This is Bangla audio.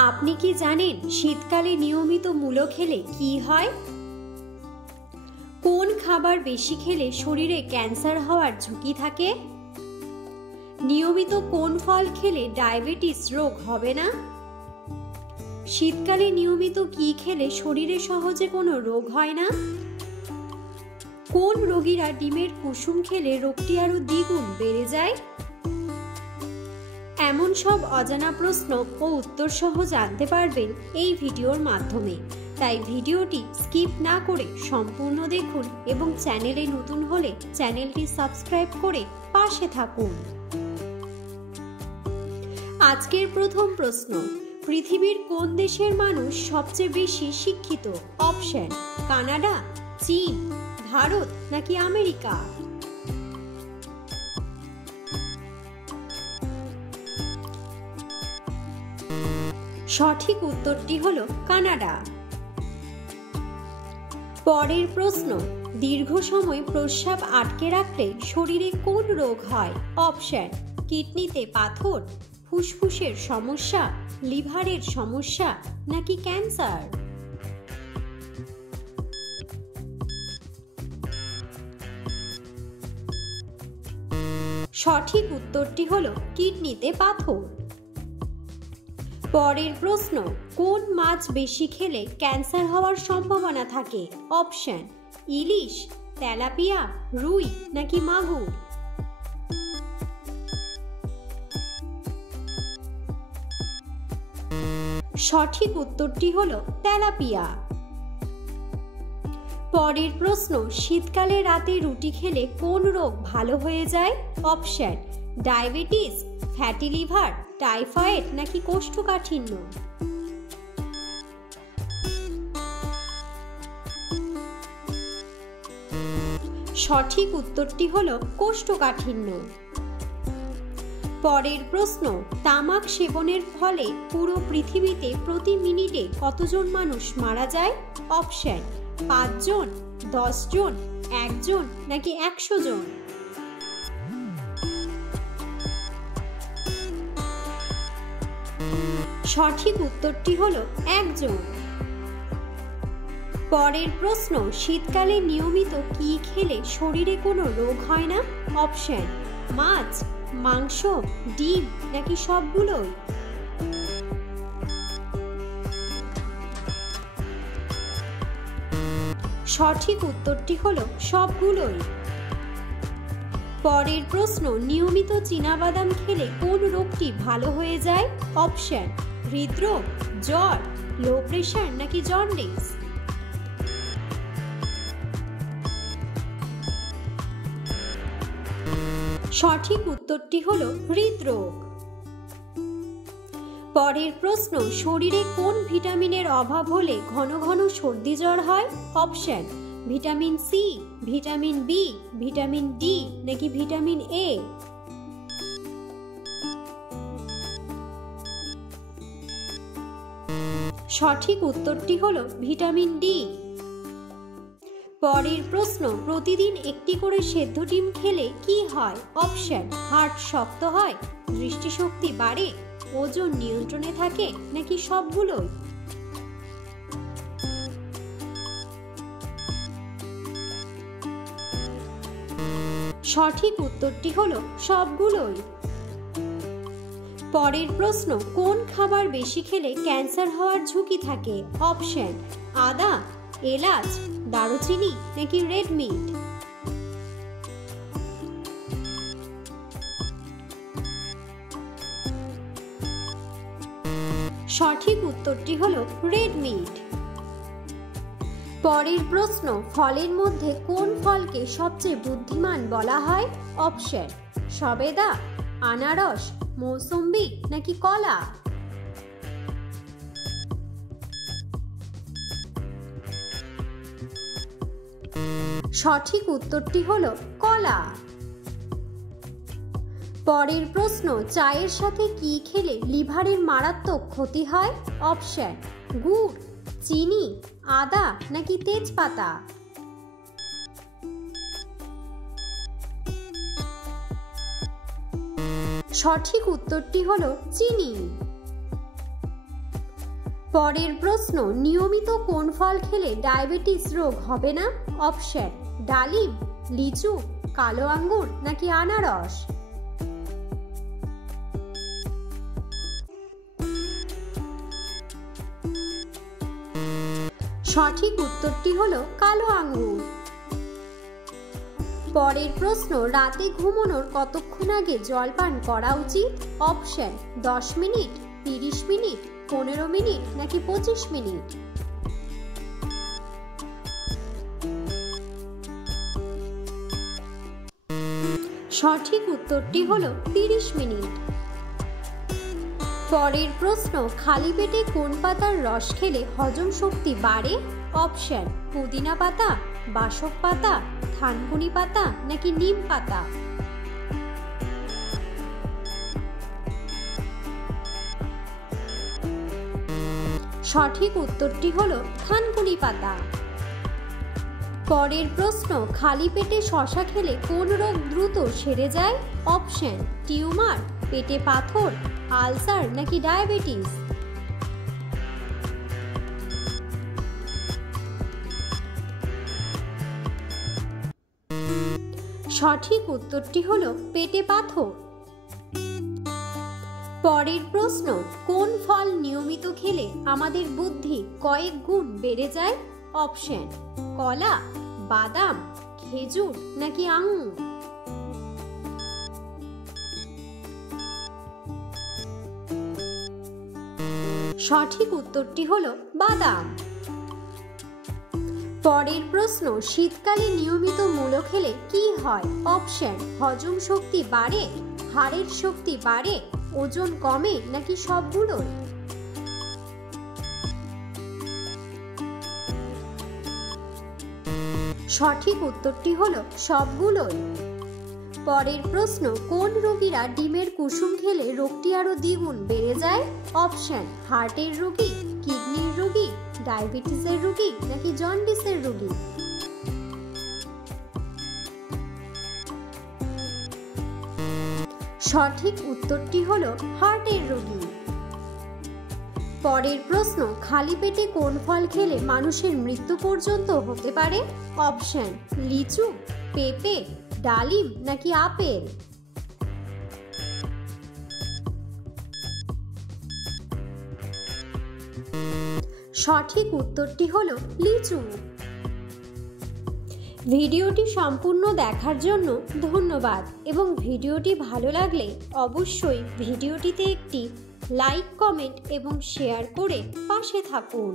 আপনি কি জানেন শীতকালে নিয়মিত মূলো খেলে কি হয়? কোন খাবার বেশি খেলে শরীরে ক্যান্সার হওয়ার ঝুঁকি থাকে? নিয়মিত কোন ফল খেলে ডায়াবেটিস রোগ হবে না? শীতকালে নিয়মিত কি খেলে শরীরে সহজে কোনো রোগ হয় না? কোন রোগীরা ডিমের কুসুম খেলে রোগটি আরো দ্বিগুণ বেড়ে যায়? এমন সব অজানা প্রশ্ন ও উত্তর সহ জানতে পারবেন এই ভিডিওর মাধ্যমে। তাই ভিডিওটি স্কিপ না করে সম্পূর্ণ দেখুন এবং চ্যানেলে নতুন হলে চ্যানেলটি সাবস্ক্রাইব করে পাশে থাকুন। আজকের প্রথম প্রশ্ন, পৃথিবীর কোন দেশের মানুষ সবচেয়ে বেশি শিক্ষিত? অপশন: কানাডা, চীন, ভারত নাকি আমেরিকা? সঠিক উত্তরটি হলো কানাডা। পরের প্রশ্ন, দীর্ঘ সময় প্রস্রাব আটকে রাখলে শরীরে কোন রোগ হয়? অপশন: কিডনিতে পাথর, ফুসফুসের সমস্যা, লিভারের সমস্যা নাকি ক্যান্সার? সঠিক উত্তরটি হলো কিডনিতে পাথর। পরের প্রশ্ন, কোন মাছ বেশি খেলে ক্যান্সার হওয়ার সম্ভাবনা থাকে? অপশন: ইলিশ, তেলাপিয়া, রুই নাকি মাগুর? সঠিক উত্তরটি হলো তেলাপিয়া। পরের প্রশ্ন, শীতকালে রাতে রুটি খেলে কোন রোগ ভালো হয়ে যায়? Option: diabetes, fatty liver, typhoid নাকি কোষ্ঠকাঠিন্য? সঠিক উত্তরটি হলো কোষ্ঠকাঠিন্য। পরের প্রশ্ন, তামাক সেবনের ফলে পুরো পৃথিবীতে প্রতি মিনিটে কতজন মানুষ মারা যায়? অপশন: 5 জন, 10 জন, 1 জন নাকি 100 জন? সঠিক উত্তরটি হলো 1 জন। পরের প্রশ্ন, শীতকালে নিয়মিত কি খেলে শরীরে কোনো রোগ হয় না? অপশন: মাছ, মাংস, ডিম নাকি সবগুলোই? সঠিক উত্তরটি হলো সবগুলোই। পরের প্রশ্ন, নিয়মিত চীনাবাদাম খেলে কোন রোগটি ভালো হয়ে যায়? অপশন: হৃদরোগ, জ্বর, লো প্রেশার নাকি জন্ডিস? সঠিক উত্তরটি হলো হৃদরোগ। পরের প্রশ্ন, শরীরে কোন ভিটামিনের অভাব হলে ঘন ঘন সর্দি জ্বর হয়? Option: vitamin C, vitamin B, vitamin D নাকি ভিটামিন এ? সঠিক উত্তরটি হলো ভিটামিন ডি। পরের প্রশ্ন, প্রতিদিন একটি করে সেদ্ধ ডিম খেলে কি হয়? অপশন: হার্ট শক্ত হয়, দৃষ্টিশক্তি বাড়ে, ওজন নিয়ন্ত্রণে থাকে নাকি সবগুলোই? সঠিক উত্তরটি হলো সবগুলোই। পরের প্রশ্ন, কোন খাবার বেশি খেলে ক্যান্সার হওয়ার ঝুঁকি থাকে? অপশন: আদা, এলাচ, দারুচিনি নাকি রেড মিট? সঠিক উত্তরটি হলো রেড মিট। পরের প্রশ্ন, ফলের মধ্যে কোন ফলকে সবচেয়ে বুদ্ধিমান বলা হয়? অপশন: সবেদা, আনারস, মৌসুম্বি নাকি কলা? সঠিক উত্তরটি হলো কলা। পরের প্রশ্ন, চায়ের সাথে কি খেলে লিভারের মারাত্মক ক্ষতি হয়? অপশন: গুড়, চিনি, আদা নাকি তেজপাতা? সঠিক উত্তরটি হলো চিনি। পরের প্রশ্ন, নিয়মিত কোন ফল খেলে ডায়াবেটিস রোগ হবে না? অপশন: ডালিম, লিচু, কালো আঙ্গুর নাকি আনারস। সঠিক উত্তরটি হলো কালো আঙ্গুর। পরের প্রশ্ন, রাতে ঘুমানোর কতক্ষণ আগে জল পান করা উচিত? অপশন: 10 মিনিট, 30 মিনিট, 15 মিনিট নাকি 25 মিনিট। সঠিক উত্তরটি হলো 30 মিনিট। পরের প্রশ্ন, খালি পেটে কোন পাতার রস খেলে হজম শক্তি বাড়ে? অপশন: পুদিনা পাতা, বাসক পাতা, থানকুনি পাতা নাকি নিম পাতা। সঠিক উত্তরটি হলো থানকুনি পাতা। পরের প্রশ্ন, খালি পেটে শসা খেলে কোন রোগ দ্রুত সেরে যায়? অপশন: টিউমার, পেটে পাথর, আলসার নাকি ডায়াবেটিস। সঠিক উত্তরটি হলো পেটে পাথর। পরের প্রশ্ন, কোন ফল নিয়মিত খেলে আমাদের বুদ্ধি কয়েক গুণ বেড়ে যায়? অপশন: কলা, বাদাম, খেজুর নাকি আঙুর। সঠিক উত্তরটি হলো বাদাম। পরের প্রশ্ন, শীতকালে নিয়মিত মূলো খেলে কি হয়? অপশন: হজম শক্তি বাড়ে, হাড়ের শক্তি বাড়ে, ওজন কমে নাকি সবগুলোই। সঠিক উত্তরটি হলো সবগুলোই। পরের প্রশ্ন, কোন রোগীরা ডিমের কুসুম খেলে রোগটি আরো দ্বিগুণ বেড়ে যায়? অপশন: হার্টের রোগী, কিডনির রোগী, ডায়াবেটিসের রোগী নাকি জন্ডিসের রোগী। সঠিক উত্তরটি হলো হার্টের রোগী। পরের প্রশ্ন, খালি পেটে কোন ফল খেলে মানুষের মৃত্যু পর্যন্ত হতে পারে? অপশন: লিচু, পেঁপে, ডালিম নাকি আপেল। সঠিক উত্তরটি হলো লিচু। ভিডিওটি সম্পূর্ণ দেখার জন্য ধন্যবাদ এবং ভিডিওটি ভালো লাগলে অবশ্যই ভিডিওটিতে একটি লাইক, কমেন্ট এবং শেয়ার করে পাশে থাকুন।